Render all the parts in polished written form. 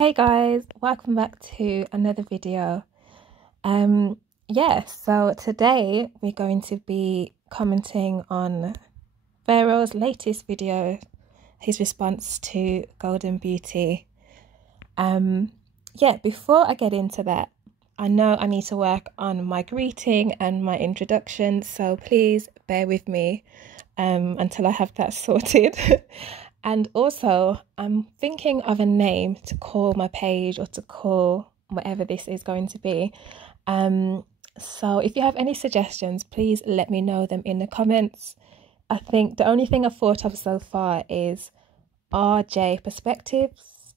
Hey guys, welcome back to another video. So today we're going to be commenting on Pharaoh's latest video, his response to Golden Beauty. Before I get into that, I know I need to work on my greeting and my introduction, so please bear with me until I have that sorted. And also, I'm thinking of a name to call my page or to call whatever this is going to be. So if you have any suggestions, please let me know them in the comments. I think the only thing I've thought of so far is RJ Perspectives.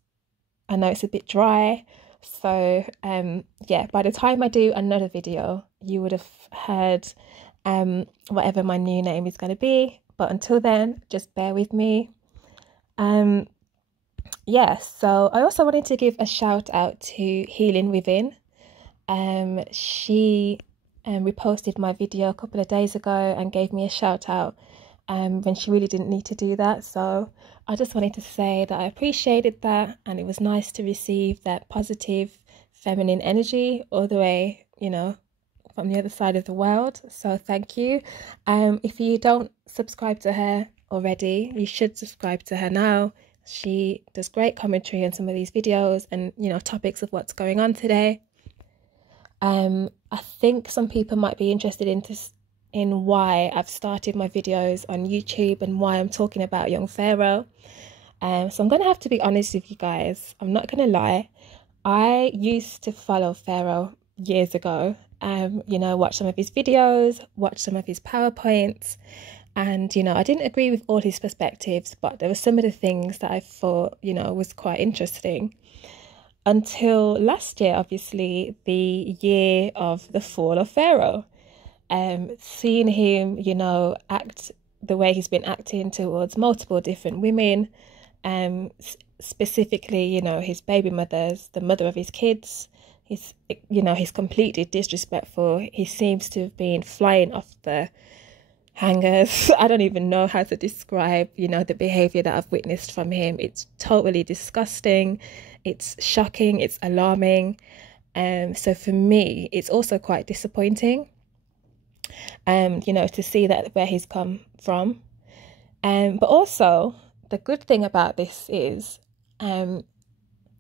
I know it's a bit dry. So by the time I do another video, you would have heard whatever my new name is going to be. But until then, just bear with me. So I also wanted to give a shout out to Healing Within. She reposted my video a couple of days ago and gave me a shout out when she really didn't need to do that. So I just wanted to say that I appreciated that, and it was nice to receive that positive feminine energy all the way, from the other side of the world. So thank you. If you don't subscribe to her already, you should subscribe to her now. She does great commentary on some of these videos and topics of what's going on today. I think some people might be interested in why I've started my videos on YouTube and why I'm talking about young Pharaoh. So I'm gonna have to be honest with you guys. I'm not gonna lie. I used to follow Pharaoh years ago. Watch some of his videos, watch some of his PowerPoints. And, I didn't agree with all his perspectives, but there were some of the things that I thought, was quite interesting. Until last year, obviously, the year of the fall of Pharaoh. Seeing him, act the way he's been acting towards multiple different women, specifically, his baby mothers, the mother of his kids. He's completely disrespectful. He seems to have been flying off the hangers. I don't even know how to describe, the behavior that I've witnessed from him. It's totally disgusting. It's shocking. It's alarming. So for me, it's also quite disappointing, to see that where he's come from. But also, the good thing about this is,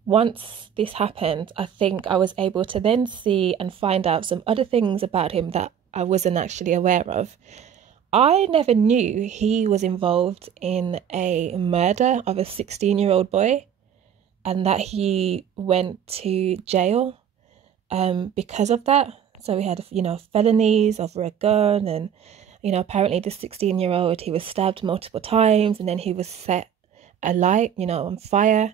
once this happened, I think I was able to then see and find out some other things about him that I wasn't actually aware of. I never knew he was involved in a murder of a 16-year-old boy, and that he went to jail because of that. So he had, felonies over a gun, and, apparently the 16-year-old, he was stabbed multiple times, and then he was set alight, on fire.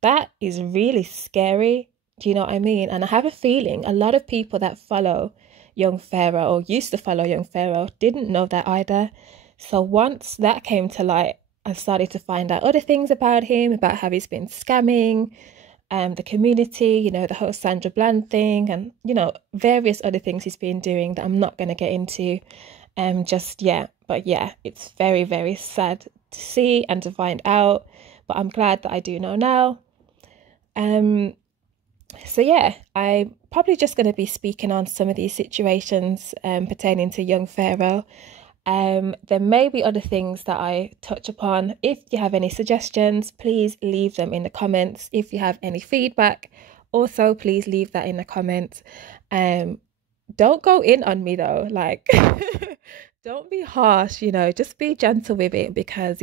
That is really scary. Do you know what I mean? And I have a feeling a lot of people that follow young Pharaoh, or used to follow young Pharaoh, didn't know that either. So once that came to light, I started to find out other things about him, about how he's been scamming the community, the whole Sandra Bland thing, and various other things he's been doing that I'm not going to get into just yet. But yeah, it's very, very sad to see and to find out, but I'm glad that I do know now. So yeah, I'm probably just going to be speaking on some of these situations pertaining to young Pharaoh. There may be other things that I touch upon. If you have any suggestions, please leave them in the comments. If you have any feedback, also please leave that in the comments. Don't go in on me though, like don't be harsh, just be gentle with it, because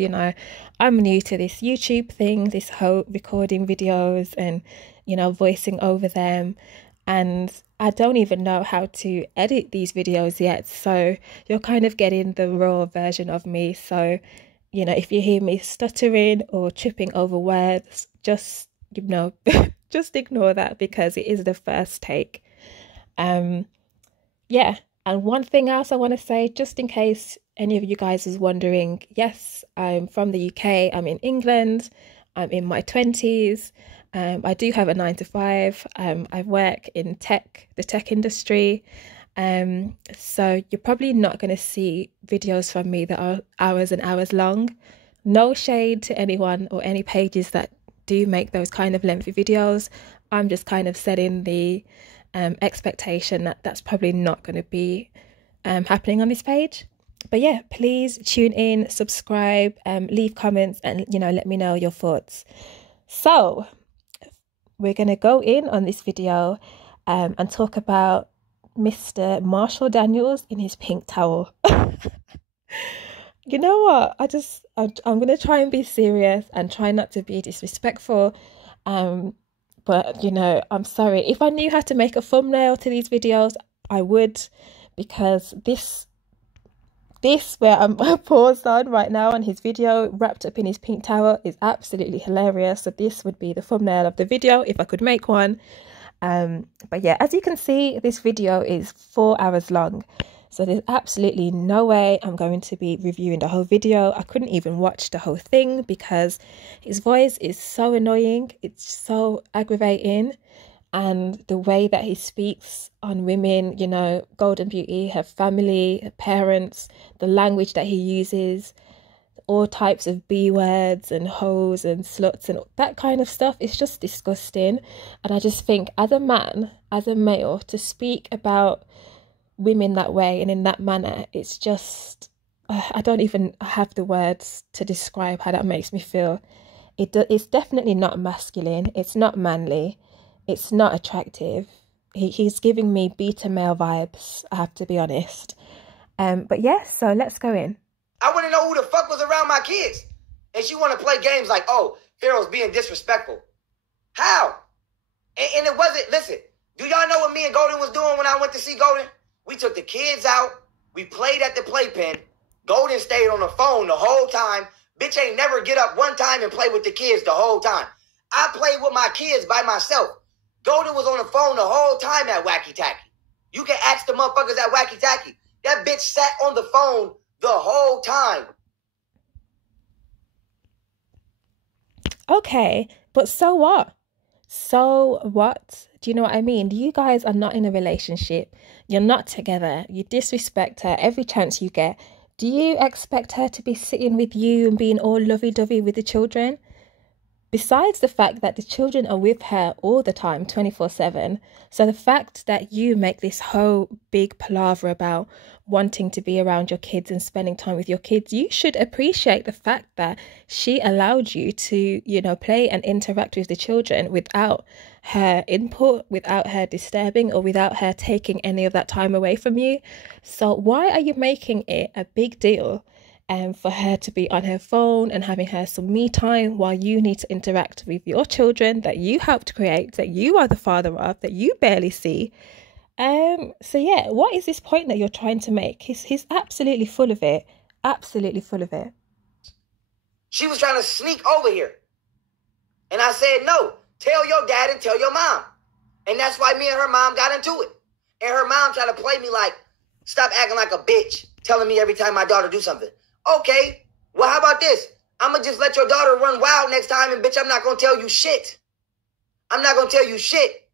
I'm new to this YouTube thing, this whole recording videos and voicing over them, and I don't even know how to edit these videos yet, so you're kind of getting the raw version of me. So if you hear me stuttering or tripping over words, just just ignore that, because it is the first take. And one thing else I want to say, just in case any of you guys is wondering, yes, I'm from the UK, I'm in England, I'm in my 20s. I do have a 9-to-5. I work in the tech industry. So you're probably not going to see videos from me that are hours and hours long. No shade to anyone or any pages that do make those kind of lengthy videos. I'm just kind of setting the expectation that that's probably not going to be happening on this page. But yeah, please tune in, subscribe, leave comments, and let me know your thoughts. So we're going to go in on this video and talk about Mr. Marshall Daniels in his pink towel. You know what? I'm going to try and be serious and try not to be disrespectful. But I'm sorry. If I knew how to make a thumbnail to these videos, I would, because this where I'm paused on right now on his video wrapped up in his pink towel is absolutely hilarious. So this would be the thumbnail of the video if I could make one. But yeah, as you can see, this video is 4 hours long. So there's absolutely no way I'm going to be reviewing the whole video. I couldn't even watch the whole thing because his voice is so annoying. It's so aggravating. And the way that he speaks on women, Golden Beauty, her family, her parents, the language that he uses, all types of B words and hoes and sluts and that kind of stuff, it's just disgusting. And I just think as a man, as a male, to speak about women that way and in that manner, it's just, I don't even have the words to describe how that makes me feel. It's definitely not masculine. It's not manly. It's not attractive. He's giving me beta male vibes, I have to be honest. But yeah, so let's go in. I want to know who the fuck was around my kids. And she want to play games like, oh, Pharaoh's being disrespectful. How? And it wasn't, listen, do y'all know what me and Golden was doing when I went to see Golden? We took the kids out. We played at the playpen. Golden stayed on the phone the whole time. Bitch ain't never get up one time and play with the kids the whole time. I played with my kids by myself. Golden was on the phone the whole time at Wacky Tacky. You can ask the motherfuckers at Wacky Tacky. That bitch sat on the phone the whole time. Okay, but so what? So what? Do you know what I mean? You guys are not in a relationship. You're not together. You disrespect her every chance you get. Do you expect her to be sitting with you and being all lovey-dovey with the children? Besides the fact that the children are with her all the time, 24/7. So the fact that you make this whole big palaver about wanting to be around your kids and spending time with your kids, you should appreciate the fact that she allowed you to, play and interact with the children without her input, without her disturbing, or without her taking any of that time away from you. So why are you making it a big deal for her to be on her phone and having her some me time while you need to interact with your children that you helped create, that you are the father of, that you barely see? So yeah, what is this point that you're trying to make? He's absolutely full of it. Absolutely full of it. She was trying to sneak over here. And I said, no, tell your dad and tell your mom. And that's why me and her mom got into it. And her mom tried to play me like, stop acting like a bitch, telling me every time my daughter do something. Okay, well, how about this? I'm going to just let your daughter run wild next time, and bitch, I'm not going to tell you shit. I'm not going to tell you shit,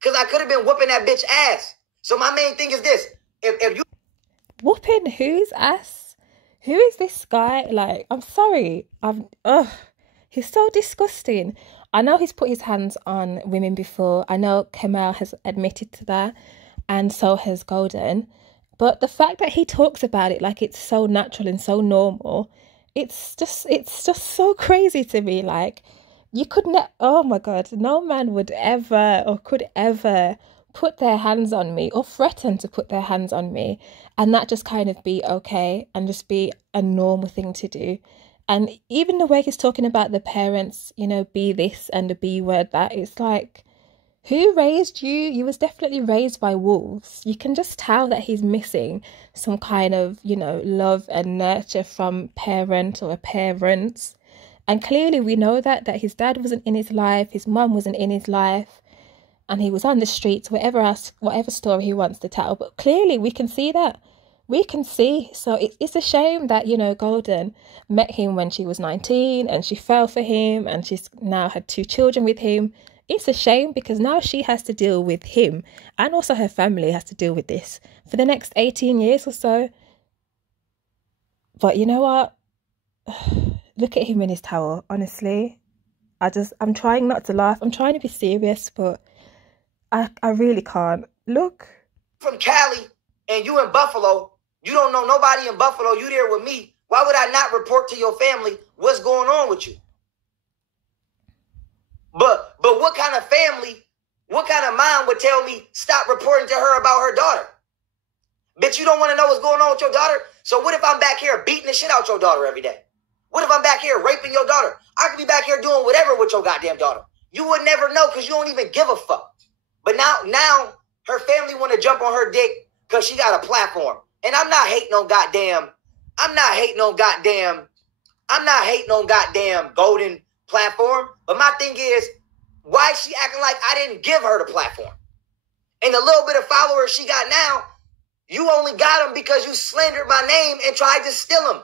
because I could have been whooping that bitch ass. So my main thing is this. If you... Whooping whose ass? Who is this guy? Like, I'm sorry. He's so disgusting. I know he's put his hands on women before. I know Kemal has admitted to that, and so has Golden. But the fact that he talks about it like it's so natural and so normal, it's just so crazy to me. Like, you could not, oh my God, no man would ever or could ever put their hands on me or threaten to put their hands on me and that just kind of be okay and just be a normal thing to do. And even the way he's talking about the parents, be this and the B word that, it's like, who raised you? You was definitely raised by wolves. You can just tell that he's missing some kind of, love and nurture from parent or parents. And clearly we know that his dad wasn't in his life, his mum wasn't in his life, and he was on the streets, whatever story he wants to tell. But clearly we can see that. We can see. So it's a shame that, Golden met him when she was 19 and she fell for him and she's now had 2 children with him. It's a shame because now she has to deal with him and also her family has to deal with this for the next 18 years or so. But you know what? Look at him in his towel, honestly. I'm trying not to laugh. I'm trying to be serious, but I really can't. Look. From Cali and you in Buffalo, you don't know nobody in Buffalo, you there with me. Why would I not report to your family what's going on with you? But what kind of family, what kind of mom would tell me stop reporting to her about her daughter? Bitch, you don't want to know what's going on with your daughter? So what if I'm back here beating the shit out your daughter every day? What if I'm back here raping your daughter? I could be back here doing whatever with your goddamn daughter. You would never know because you don't even give a fuck. But now her family want to jump on her dick because she got a platform. And I'm not hating on goddamn golden platform. But my thing is, why is she acting like I didn't give her the platform? And the little bit of followers she got now, you only got them because you slandered my name and tried to steal them.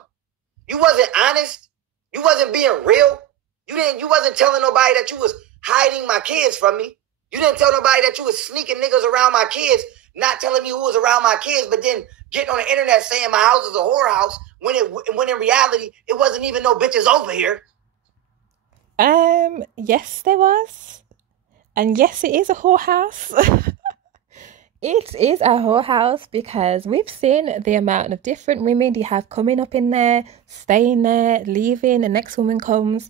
You wasn't honest. You wasn't being real. You wasn't telling nobody that you was hiding my kids from me. You didn't tell nobody that you was sneaking niggas around my kids, not telling me who was around my kids, but then getting on the internet saying my house is a whorehouse when in reality it wasn't even no bitches over here. Yes, there was. And yes, it is a whorehouse. It is a whorehouse because we've seen the amount of different women you have coming up in there, staying there, leaving, the next woman comes.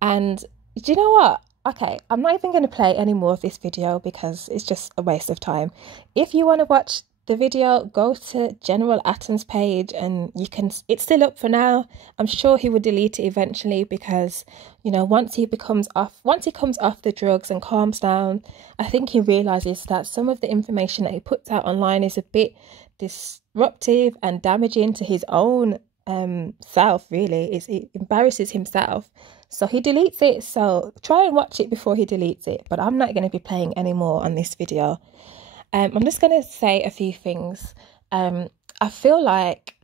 And do you know what? Okay, I'm not even going to play any more of this video because it's just a waste of time. If you want to watch the video, go to General Atten's page and you can, it's still up for now. I'm sure he will delete it eventually because, you know, once he comes off the drugs and calms down, I think he realizes that some of the information that he puts out online is a bit disruptive and damaging to his own self, really. It embarrasses himself. So he deletes it. So try and watch it before he deletes it. But I'm not going to be playing any more on this video. I'm just going to say a few things. I feel like,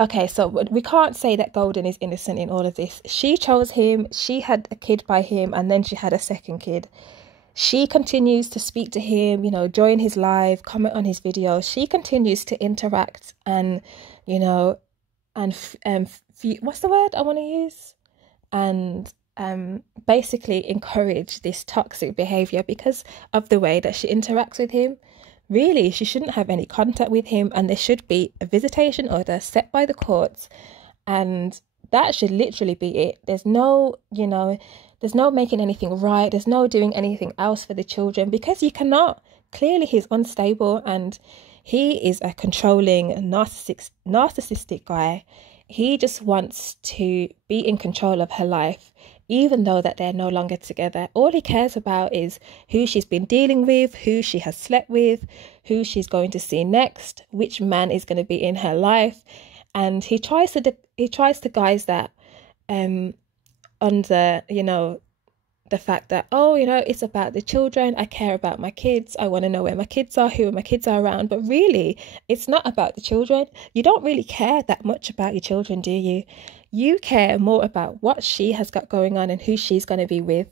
okay, so we can't say that Golden is innocent in all of this. She chose him. She had a kid by him and then she had a second kid. She continues to speak to him, you know, join his live, comment on his videos. She continues to interact and, you know, and what's the word I want to use? And basically encourage this toxic behavior because of the way that she interacts with him. Really, she shouldn't have any contact with him and there should be a visitation order set by the courts and that should literally be it. There's no, you know, there's no making anything right. There's no doing anything else for the children because you cannot. Clearly he's unstable and he is a controlling, narcissistic guy. He just wants to be in control of her life, even though that they're no longer together. All he cares about is who she's been dealing with, who she has slept with, who she's going to see next, which man is going to be in her life. And he tries to guise that under, you know, the fact that, oh, you know, it's about the children. I care about my kids. I want to know where my kids are, who my kids are around. But really, it's not about the children. You don't really care that much about your children, do you? You care more about what she has got going on and who she's going to be with.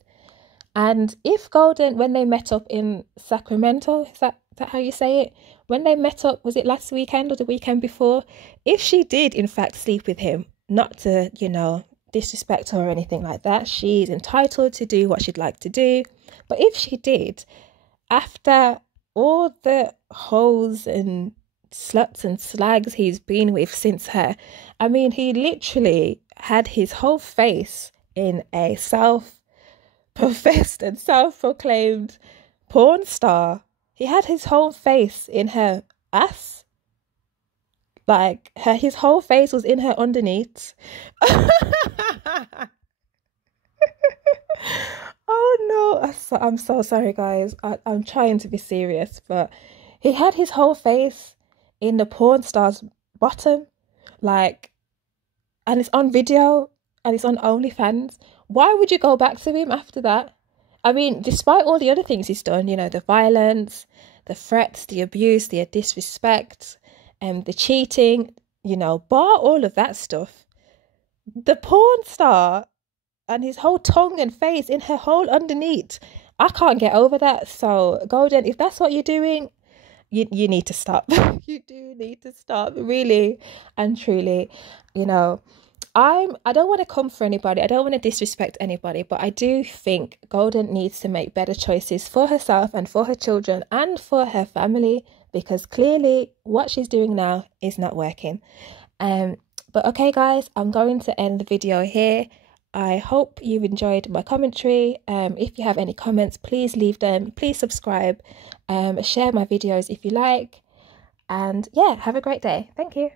And if Golden, when they met up in Sacramento, is that how you say it? When they met up, was it last weekend or the weekend before? If she did, in fact, sleep with him, not to, you know, disrespect her or anything like that. She's entitled to do what she'd like to do. But if she did, after all the hoes and sluts and slags he's been with since her, I mean, he literally had his whole face in a self-professed and self-proclaimed porn star. He had his whole face in her ass. Like, his whole face was in her underneath. Oh no, I'm so sorry guys. I'm trying to be serious, but he had his whole face in the porn star's bottom, like, and it's on video and it's on OnlyFans. Why would you go back to him after that? I mean, despite all the other things he's done, you know, the violence, the threats, the abuse, the disrespect, the cheating, you know, bar all of that stuff, the porn star and his whole tongue and face in her whole underneath, I can't get over that. So Golden, if that's what you're doing, you need to stop. You do need to stop, really and truly, you know. I don't want to come for anybody. I don't want to disrespect anybody, but I do think Golden needs to make better choices for herself and for her children and for her family, because clearly what she's doing now is not working. But okay, guys, I'm going to end the video here. I hope you've enjoyed my commentary. If you have any comments, please leave them. Please subscribe. Share my videos if you like. And yeah, have a great day. Thank you.